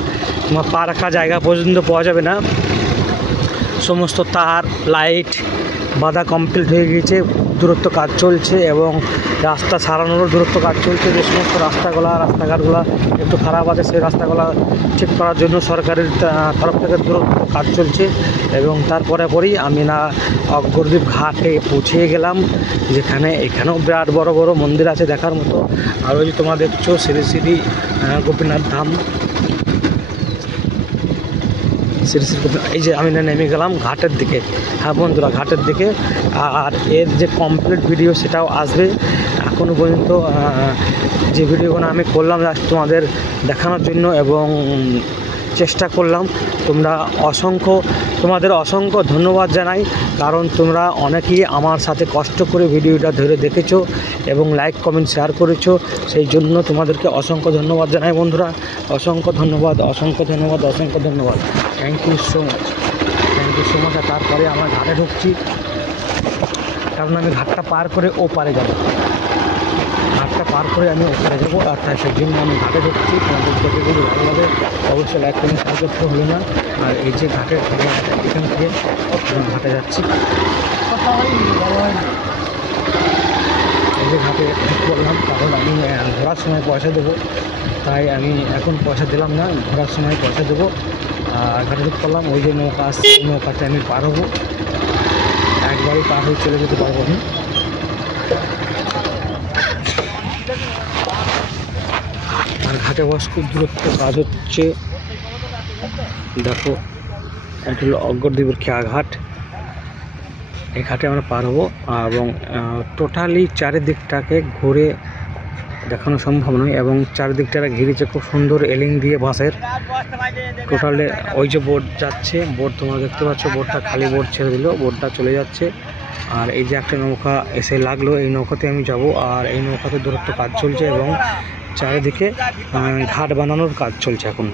তোমার পা রাখা জায়গা পর্যন্ত পাওয়া যাবে না, সমস্ত তার লাইট বাঁধা কমপ্লিট হয়ে গিয়েছে, দূরত্ব কাজ চলছে এবং রাস্তা সারানোরও দূরত্ব কাজ চলছে। যে সমস্ত রাস্তাঘাটগুলো একটু খারাপ আছে সেই রাস্তাগুলো ঠিক করার জন্য সরকারের তরফ থেকে দূরত্ব কাজ চলছে। এবং তারপরেই আমি অগ্রদ্বীপ ঘাটে পৌঁছে গেলাম, যেখানে এখানেও বিরাট বড় বড় মন্দির আছে দেখার মতো। আর ওই যে তোমরা দেখছো শ্রী শ্রী গোপীনাথ ধাম, এই যে আমি নেমে গেলাম ঘাটের দিকে। হ্যাঁ বন্ধুরা, ঘাটের দিকে। আর এর যে কমপ্লিট ভিডিও সেটাও আসবে। এখনও পর্যন্ত যে ভিডিওগুলো আমি করলাম তোমাদের দেখানোর জন্য এবং চেষ্টা করলাম, তোমাদের অসংখ্য ধন্যবাদ জানাই, কারণ তোমরা অনেকেই আমার সাথে কষ্ট করে ভিডিওটা ধরে দেখেছো এবং লাইক কমেন্ট শেয়ার করেছো। সেই জন্য তোমাদেরকে অসংখ্য ধন্যবাদ জানাই বন্ধুরা, অসংখ্য ধন্যবাদ, অসংখ্য ধন্যবাদ, অসংখ্য ধন্যবাদ। Thank you so much, thank you so much. আর তারপরে আমরা ঘাটে ঢুকছি, কারণ আমি ঘাটটা পার করে ওপারে যাব, ঘাটটা পার করে আমি ওপারে যাবো। আর তাই সেই জন্য আমি ঘাটে ঢুকছি। তোমাদের দেখে যদি ভালো লাগে অবশ্যই লাইক কমেন্ট শেয়ার করতে হলো না। আর এই যে ঘাটের এখান থেকে ঘাটে যাচ্ছি, এই যে ঘাটে বললাম, কারণ আমি ঘোরার সময় পয়সা দেবো, তাই আমি এখন পয়সা দিলাম না, ঘোরার সময় পয়সা দেবো। আর ঘাটে ঢুক করলাম, ওই যে নৌকা আসছে, নৌকাতে আমি পার হবো, একবারই পার হয়ে চলে যেতে পারবো আমি। আর ঘাটে বস খুব দূরত্ব কাজ হচ্ছে, দেখো এটা হলো অগ্রদ্বীপের খেয়াঘাট। এই ঘাটে আমরা পার হবো এবং টোটালি চারিদিকটাকে ঘুরে দেখানো সম্ভব নয়। এবং চারিদিকটা ঘিরেছে খুব সুন্দর এলিং দিয়ে বাঁশের। টোটালে ওই যে বোট যাচ্ছে, বোট তোমরা দেখতে পাচ্ছ, বোটটা খালি বোট ছেড়ে দিল, বোটটা চলে যাচ্ছে। আর এই যে একটা নৌকা এসে লাগলো, এই নৌকাতে আমি যাব। আর এই নৌকাতে দূরত্ব কাজ চলছে এবং চারিদিকে ঘাট বানানোর কাজ চলছে এখন।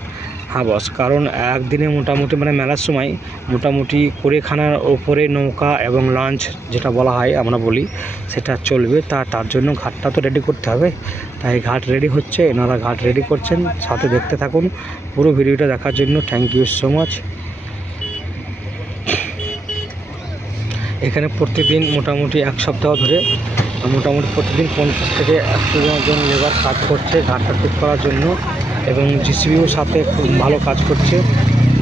হ্যাঁ বস, কারণ একদিনে মোটামুটি মেলার সময় মোটামুটি 20খানার ওপরে নৌকা এবং লঞ্চ যেটা বলা হয় আমরা বলি সেটা চলবে। তার জন্য ঘাটটা তো রেডি করতে হবে, তাই ঘাট রেডি হচ্ছে, এনারা ঘাট রেডি করছেন। সাথে দেখতে থাকুন পুরো ভিডিওটা দেখার জন্য। Thank you so much. এখানে প্রতিদিন মোটামুটি 1 সপ্তাহ ধরে মোটামুটি প্রতিদিন 50 থেকে 100 জন লেবার কাজ করছে ঘাটটা ঠিক করার জন্য। এবং জিসিবিও সাথে খুব ভালো কাজ করছে,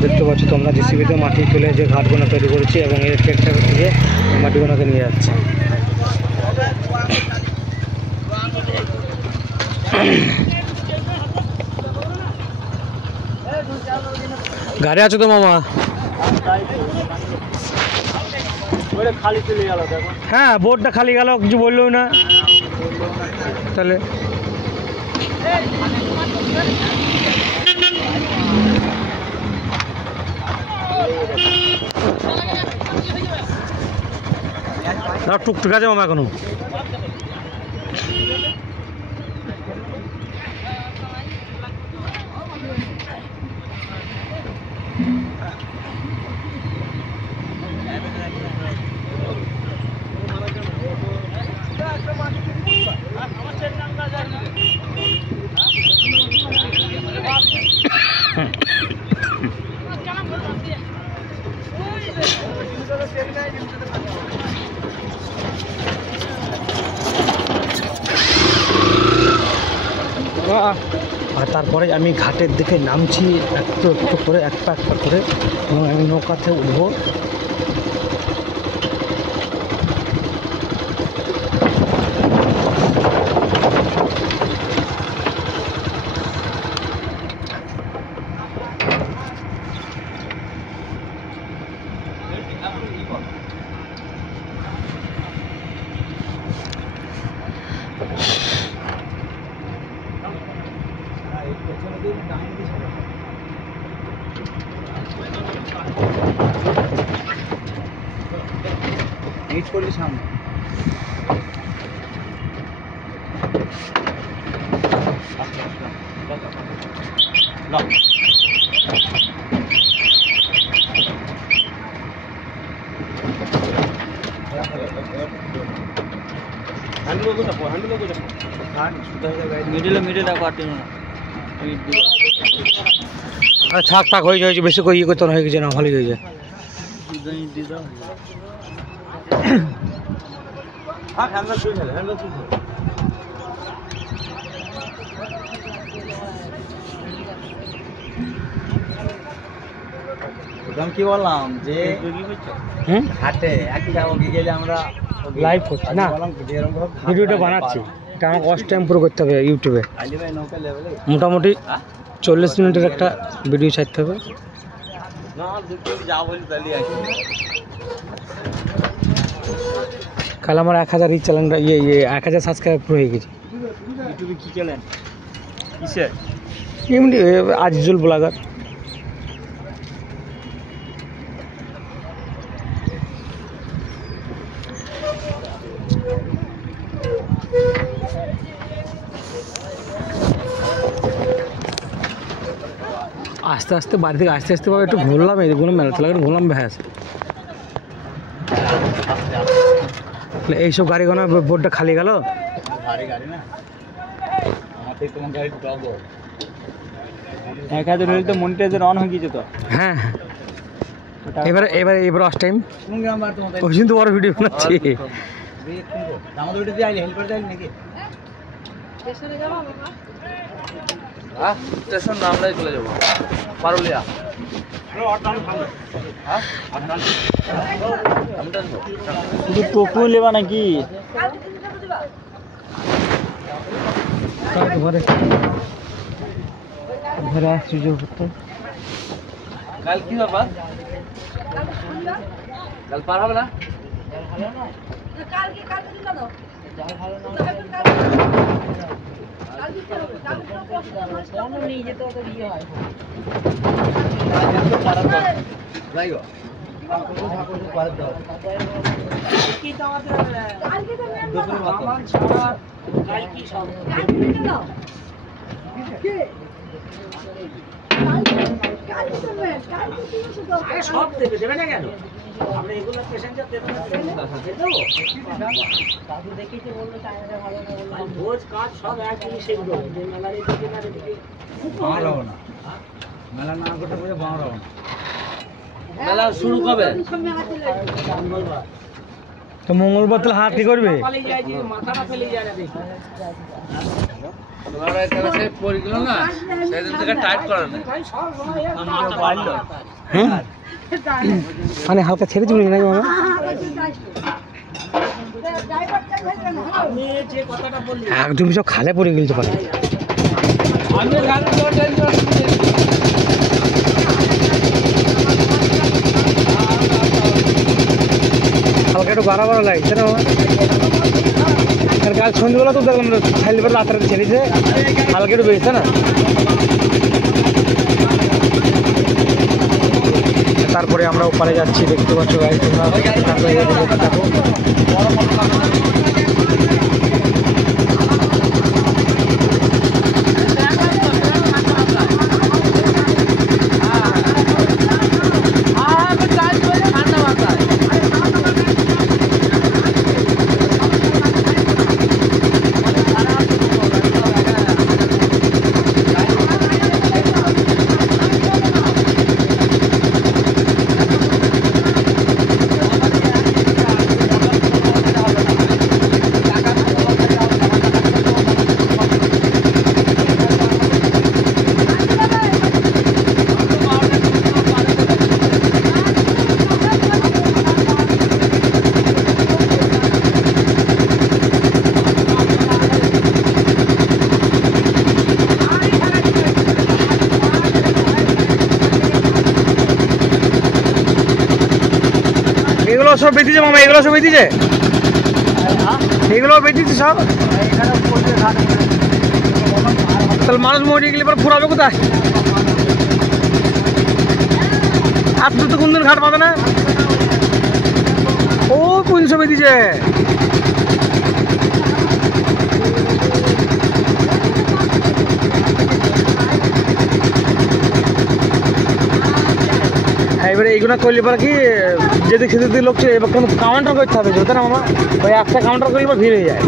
দেখতে পাচ্ছ তোমরা। জিসিবিতে মাটি ফেলে যে ঘাটগুলো তৈরি করেছে এবং এই ট্রেক্টর থেকে মাটিগুলোকে নিয়ে যাচ্ছে। গাড়ি আছে তো মামা? হ্যাঁ, বোর্ডটা খালি গেল, কিছু বললো না তাহলে। টুকটুক আছে মামা এখনো। আর তারপরে আমি ঘাটের দিকে নামছি একটু একটু করে, একটা করে, এবং আমি নৌকাতে উঠবো। সামনে থাক থাক হয়ে যায়, বেশি করে ইয়ে করতে হয়ে গেছে না, ভালোই হয়ে যায়। কি বললাম যে হাটে একটা গেলে আমরা লাইভ করছি না, ভিডিওটা বানাচ্ছি, এটা আমার ওয়াচ টাইম পুরো করতে হবে ইউটিউবে। মোটামুটি 40 মিনিটের একটা ভিডিও ছাড়তে হবে। কাল আমার 1000 চ্যানেলটা ইয়ে 1000 সাবস্ক্রাইব পুরো হয়ে গেছে ইউটিউবে। কি চ্যানেল কিসে? এমনি আজিজুল ব্লগার। আস্তে আস্তে বাড়ি থেকে আস্তে আস্তে ভাবে একটু ঘুরলাম, এইগুলো মেলাতে লাগে ঘুরলাম ভ্যাস। এইসব গাড়ি গোনা বোর্ডটা খালি গেল। গাড়ি না তোমার গাড়ি ঢুকাবো 1000 হলে তো মনিটাইজার অন হয়ে গেছে তো। হ্যাঁ এবারে এবারে এবার অস টাইম ওই জন্য তো বড় ভিডিও বানাচ্ছি। আমাদের ভিডিও দিয়ে আইলে হেল্প করে দেয় নাকি? স্টেশনে যাব বাবা? হ্যাঁ স্টেশন নামলাই চলে যাব পারুলিয়া। শুধু টোকু লেবা নাকি? ঘরে ঘরে আসছি যে করতে। কাল কি ব্যাপার? কাল পার হবে না? কালকে দিন দাও। নিয়ে যেতে তো ইয়ে হয়। যাই গো কি তো আমাদের কালকে তো মেম্বার ছাড়া কাল কি সব কালকে দাও। কি কালকে তো মেম্বার কালকে কি শুধু আরে সব দেবে না কেন? আমরা এগুলো প্যাসেঞ্জার দেব না দেব। দাদু দেখেছি বললো চায়নাটা ভালো না, বললো ভোজ কাজ সব এক জিনিস এগুলো যে মেলার দিকে না দিকে বাংলা না মেলা না করতে বলে বাংলা না। মেলা শুরু কবে? তো মঙ্গলবার তাহলে হাট কি করবে? মাথাটা ফেলে যায় না দেখি। তোমার এখানে সেই পরিগুলো না সেদিন থেকে টাইট করে না বাড়লো। হ্যাঁ মানে হালকা ছেড়ে দিবি নাকি মামা? আমি যে কথাটা বললি একদম সব খালে পড়ে গেছে পারে। আমি হালকা একটু বাড়া বাড়া লাগছে না আমার। আর কাল সন্ধ্যেবেলা তো দেখলাম খাইলে পরে রাত্রে ছেড়েছে, হালকা একটু বেড়েছে না। তারপরে আমরা ওপারে যাচ্ছি, দেখতে পাচ্ছ গাড়ি তোমরা দেখো। এগুলো সব বেঁধেছে মামা, এগুলো সব বেঁধেছে, এগুলো বেঁধেছে সব। তাহলে মানুষ মরে গেলে এবার ফুরাবে কোথায়? আর তো কোন দিন ঘাট পাবে না। ও কোন ছবি দিছে? এবারে এইগুলো করলে পরে কি যেদিক সেদিক দিয়ে লোক এবার কোনো কাউন্টার করতে হবে যেতে না মামা, ওই একটা কাউন্টার করলে ভিড় হয়ে যায়।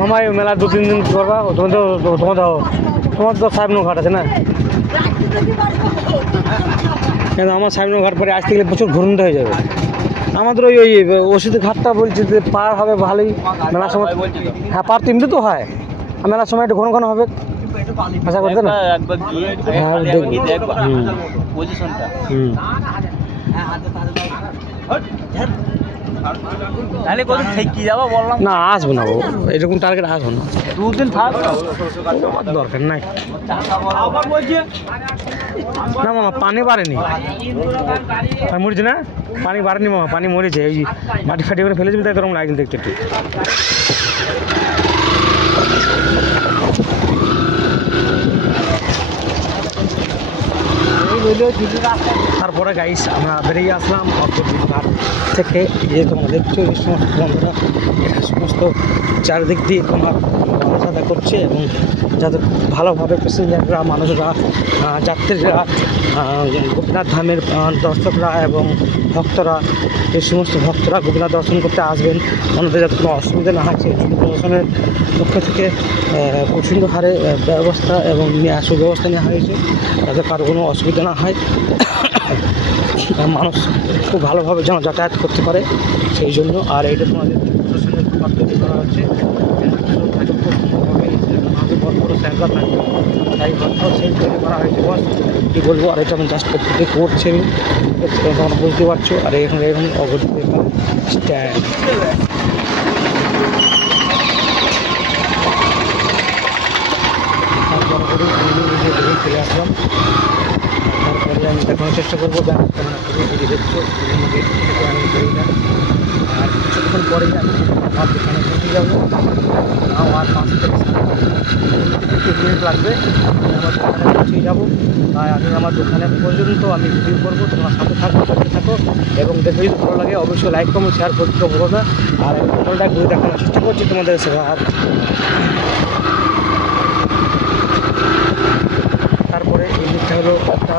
মামা এই মেলা 2-3 দিন করবা, তোমার তো সাহেবনগর ঘাট আছে না? কিন্তু আমার সাহেবনগর ঘাট পরে আসতে গেলে প্রচুর ঘুরতে হয়ে যাবে। আমাদের ওই ওষুধের ঘাটটা বলছি যে পার হবে ভালোই মেলার সময়। হ্যাঁ পার তিনটে তো হয়, মেলার সময় একটু ঘন ঘন হবে আশা করতে না। হ্যাঁ দেখবি তাহলে কত থেকে যাবো বললাম না, আসবো না বাবু, এরকম টার্গেট আসবো না, 2 দিন থাক দরকার নাই। না মামা পানি বাড়েনি, মরেছে না, পানি বাড়েনি মামা, পানি মরেছে। ওই মাটি ফাটি করে ফেলেছি তাই তোরকম লাগছে দেখতে একটু। তারপরে গাইস আমরা বেরিয়ে আসলাম ঘাট থেকে। যে তোমরা দেখছো এই সমস্ত বন্ধুরা এটা সমস্ত চারিদিক দিয়ে তোমার ব্যবস্থা করছে এবং যাদের ভালোভাবে প্যাসেঞ্জাররা, মানুষরা, যাত্রীরা, গোপীনাথ ধামের দর্শকরা এবং ভক্তরা, এই সমস্ত ভক্তরা গোপীনাথ দর্শন করতে আসবেন, ওনাদের যাতে কোনো অসুবিধা না হয় প্রশাসনের পক্ষ থেকে প্রচণ্ড হারে ব্যবস্থা এবং সুব্যবস্থা নেওয়া হয়েছে যাতে কারো কোনো অসুবিধা না হয়, মানুষ খুব ভালোভাবে যেন যাতায়াত করতে পারে সেই জন্য। আর এইটা তোমাদের প্রশাসনের পদ্ধতি করা হচ্ছে, বড় বড় ট্যাঙ্কার থাকবে তাই ঘরটাও সেই তৈরি করা হয়েছে। বস কী বলবো, আর এটা আমি জাস্ট প্রত্যেকে করছে তোমরা বুঝতে পারছো। আর এখানে এরকম অগঠিত স্ট্যান্ড চলে আসলাম। তারপরে আমি দেখানোর চেষ্টা করবো দেখছো আমি করি না। আর কিছুক্ষণ পরেই আমি আমার দোকানে পৌঁছে যাবো, তাও আর 5 থেকে 7 মিনিট লাগবে, আমি আমার দোকানে পৌঁছে যাবো। তাই আমি আমার দোকানে পর্যন্ত আমি ভিডিও করবো, তোমরা সাথে থাকো, দেখতে থাকো এবং দেখে যদি ভালো লাগে অবশ্যই লাইক কমেন্ট শেয়ার করতে ভুলো না। আর আমি টোটালটা ঘুরে দেখানোর চেষ্টা করছি তোমাদের সাথে। আর তারপরে এই দিকটা হলো একটা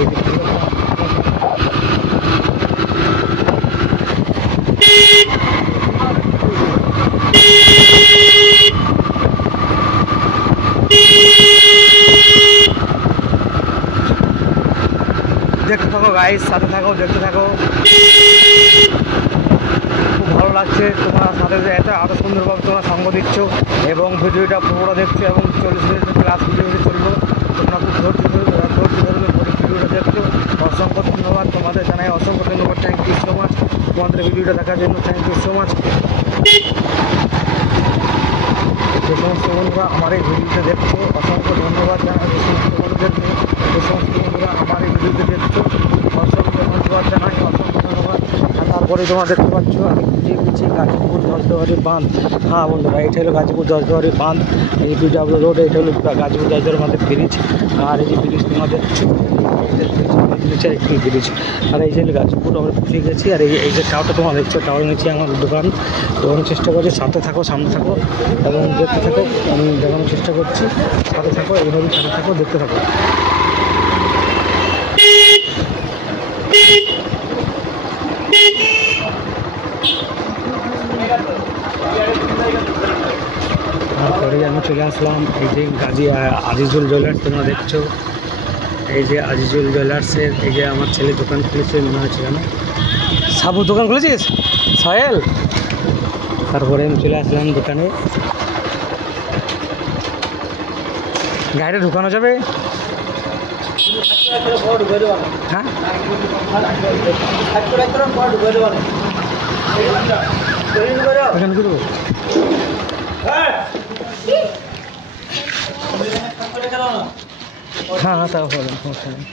এই দিকটা হলো দেখতে থাকো গাইস, সাথে থাকো, দেখতে থাকো, খুব ভালো লাগছে তোমার সাথে যে এত আরও সুন্দরভাবে তোমরা সঙ্গ দিচ্ছ এবং ভিডিওটা পুরোটা দেখছো এবং 40 মিনিটের ক্লাস ভিডিওটি চললো। তোমরা খুব ধৈর্য ধরে ভিডিওটা দেখছো, অসংখ্য ধন্যবাদ তোমাদের জানাই, অসংখ্য ধন্যবাদ। থ্যাংক ইউ সো মাচ তোমাদের ভিডিওটা দেখার জন্য, থ্যাংক ইউ সো মাচ। যে সমস্ত বন্ধুরা আমার এই ভিডিওটা দেখছো অসংখ্য ধন্যবাদ জানাই, যে সমস্ত বন্ধুদেরকে, যে সমস্ত বন্ধুরা আমার এই ভিডিওতে দেখছো অসংখ্য ধন্যবাদ জানাই, অসংখ্য ধন্যবাদ। তারপরে তোমরা দেখতে পাচ্ছ আমি খুঁজিয়ে খুঁজি গাজীপুর জজদুয়ারি বাঁধ। হ্যাঁ বন্ধুরা, এটা হলো গাজীপুর জজদুয়ারি বাঁধ, এই পিডব্লিউ রোড, এটা হলো গাজীপুর জজদুয়ারির মধ্যে ব্রিজ। আর এই যে ব্রিজ তোমরা দেখছো একটি ব্রিজ। আর এই যে গাজীপুর আমরা পৌঁছে গেছি। আর এই যে টাওয়ারটা তোমরা দেখছো, টাওয়ার নিচে আমার দোকান। তো আমি চেষ্টা করছি সাথে থাকো, সামনে থাকো এবং দেখতে থাকো, আমি দেখানোর চেষ্টা করছি, সাথে থাকো, এইভাবে সাথে থাকো, দেখতে থাকো। চলে আসলাম এই যে আজিজুল জুয়েলার্স, তোমরা দেখছো এই যে আজিজুল জুয়েলার্সের এই যে আমার ছেলে দোকান খুলেছে মনে হচ্ছে কেন সাবু দোকান খুলেছিস সাহেল। তারপরে আমি চলে আসলাম দোকানে, গাড়িটা ঢুকানো যাবে হ্যাঁ এখানে কি দেবো? হ্যাঁ হ্যাঁ তাও হবে সমস্যা নেই।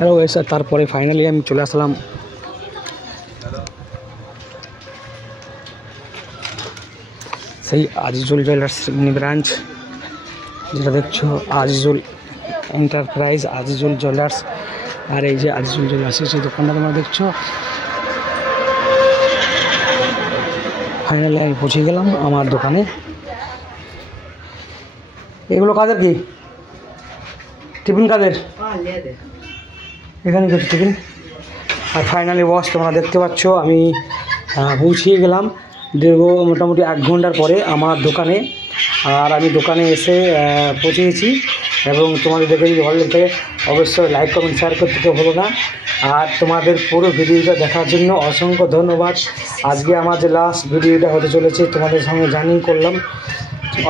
হ্যালো স্যার, তারপরে ফাইনালি আমি চলে আসলাম সেই আজিজুল জুয়েলার্স মিনি ব্রাঞ্চ, যেটা দেখছো আজিজুল এন্টারপ্রাইজ আজিজুল জুয়েলার্স। আর এই যে আজিজুল জুয়েলার্সের সেই দোকানটা তোমরা দেখছো। ফাইনালি আমি পৌঁছে গেলাম আমার দোকানে। এগুলো কাদের কি টিফিন কাদের? এখানে কিছু টিফিন। আর ফাইনালি বস তোমরা দেখতে পাচ্ছ আমি পৌঁছিয়ে গেলাম দীর্ঘ মোটামুটি 1 ঘন্টার পরে আমার দোকানে। আর আমি দোকানে এসে পৌঁছেছি এবং তোমাদের দেখে যদি ভালো লাগে অবশ্যই লাইক কমেন্ট শেয়ার করতে তো হলো না। আর তোমাদের পুরো ভিডিওটা দেখার জন্য অসংখ্য ধন্যবাদ। আজকে আমার যে লাস্ট ভিডিওটা হতে চলেছে তোমাদের সঙ্গে জানিয়ে করলাম,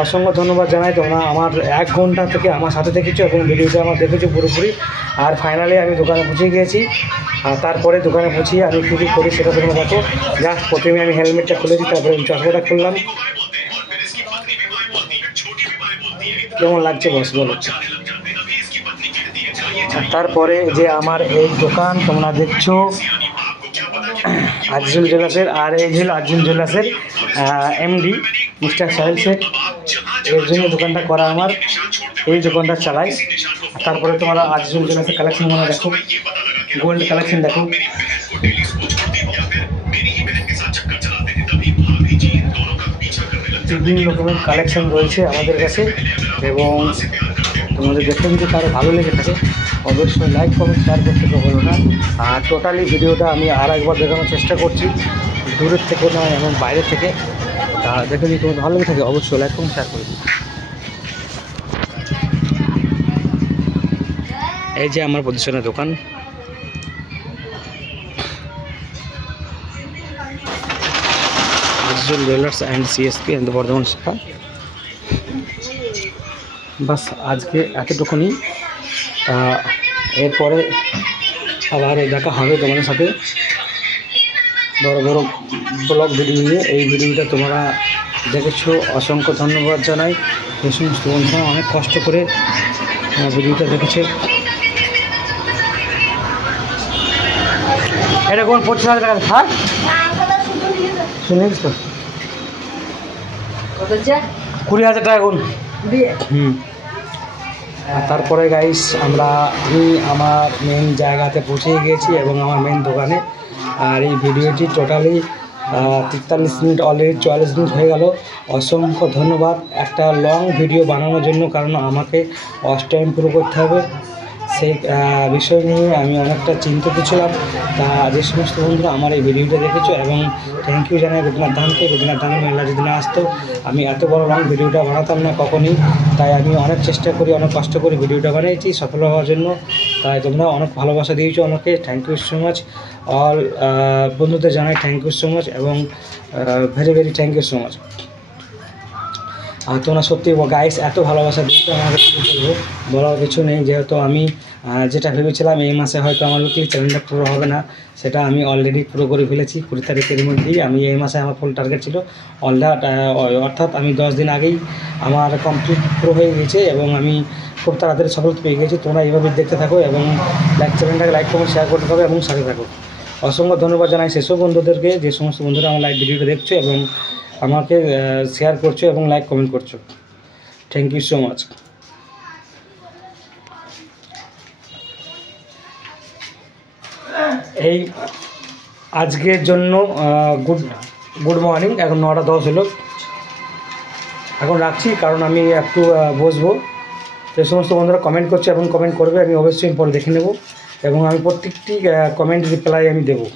অসংখ্য ধন্যবাদ জানাই। তোমরা আমার 1 ঘন্টা থেকে আমার সাথে দেখেছো এবং ভিডিওটা আমার দেখেছো পুরোপুরি। আর ফাইনালি আমি দোকানে পৌঁছে গিয়েছি। আর তারপরে দোকানে পৌঁছিয়ে আমি কী করি সেটা তোমরা দেখো। জাস্ট প্রথমে আমি হেলমেটটা খুলেছি, তারপরে আমি চশমাটা খুললাম। কেমন লাগছে বস বলো? তারপরে যে আমার এই দোকান তোমরা দেখছো আজিজুল জুয়েলার্সের। আর এই হলো আজিজুল জুয়েলার্সের এমডি মিস্টার সাহেল শেখ। এর জন্য দোকানটা করা আমার, এই দোকানটা চালাই। তারপরে তোমরা আজিজুল জুয়েলার্সের কালেকশন তোমরা দেখো, গোল্ড কালেকশন দেখো, বিভিন্ন রকমের কালেকশন রয়েছে আমাদের কাছে। এবং তোমাদের দেখতে যদি তারও ভালো লেগে থাকে অবশ্যই লাইক কমেন্ট শেয়ার করতে তো হলো না। আর টোটালি ভিডিওটা আমি আর একবার দেখানোর চেষ্টা করছি, দূরের থেকে নয় এবং বাইরে থেকে। দেখে যদি তোমাদের ভালো লেগে থাকে অবশ্যই লাইক কমেন্ট শেয়ার করে দিই। এই যে আমার পজিশনের দোকান, Azizul jewellers and CSP and Bardhaman শাখা। বাস আজকে এতটুকুনি। এরপরে আবার দেখা হবে তোমাদের সাথে বড় বড় ব্লগ ভিডিও নিয়ে। এই ভিডিওটা তোমরা দেখেছো, অসংখ্য ধন্যবাদ জানাই। এই সমস্ত বন্ধুরা অনেক কষ্ট করে ভিডিওটা দেখেছে। এটা কোন 25,000 টাকা থাক শুনে তো 20,000 টাকা কোন। তারপরে গাইস আমি আমার মেন জায়গাতে পৌঁছে গিয়েছি এবং আমার মেন দোকানে। আর এই ভিডিওটি টোটালি 43 মিনিট, অলরেডি 44 মিনিট হয়ে গেল। অসংখ্য ধন্যবাদ একটা লং ভিডিও বানানোর জন্য, কারণ আমাকে ওয়াচ টাইম পুরো করতে হবে। সেই বিষয় নিয়ে আমি অনেকটা চিন্তিত ছিলাম। তা যে সমস্ত বন্ধুরা আমার এই ভিডিওটা দেখেছো এবং থ্যাংক ইউ জানাই গোপীনাথ ধানকে। গোপীনাথ ধান মেলা যদি না আসতো আমি এত বড় লং ভিডিওটা বানাতাম না কখনই। তাই আমি অনেক চেষ্টা করি, অনেক কষ্ট করে ভিডিওটা বানিয়েছি সফল হওয়ার জন্য। তাই তোমরা অনেক ভালোবাসা দিয়েছো আমাকে, thank you so much. All বন্ধুদের জানাই থ্যাংক ইউ সো মাচ এবং very very thank you so much. আর তোমরা সত্যি গাইস এত ভালোবাসা দিয়েছো আমাকে, কী বলবো বলার কিছু নেই। যেহেতু আমি যেটা ভেবেছিলাম এই মাসে হয়তো আমার উইকলি চ্যানেলটা পুরো হবে না, সেটা আমি অলরেডি পুরো করে ফেলেছি 20 তারিখের মধ্যেই। আমি এই মাসে আমার ফুল টার্গেট ছিল অর্থাৎ আমি 10 দিন আগেই আমার কমপ্লিট পুরো হয়ে গেছে এবং আমি খুব তাড়াতাড়ি সফলতা পেয়ে গেছি। তোমরা এইভাবে দেখতে থাকো এবং চ্যানেলটাকে লাইক কমেন্ট শেয়ার করতে থাকো এবং সাথে থাকো। অসংখ্য ধন্যবাদ জানাই সেসব বন্ধুদেরকে যে সমস্ত বন্ধুরা আমার লাইভ ভিডিওটা দেখছো এবং আমাকে শেয়ার করছো এবং লাইক কমেন্ট করছো। Thank you so much. এই আজকের জন্য গুড মর্নিং। এখন 9:10 হলো, এখন রাখছি কারণ আমি একটু বসবো। যে সমস্ত বন্ধুরা কমেন্ট করছে এবং কমেন্ট করবে, আমি অবশ্যই পরে দেখে নেব এবং আমি প্রত্যেকটি কমেন্ট রিপ্লাই আমি দেবো।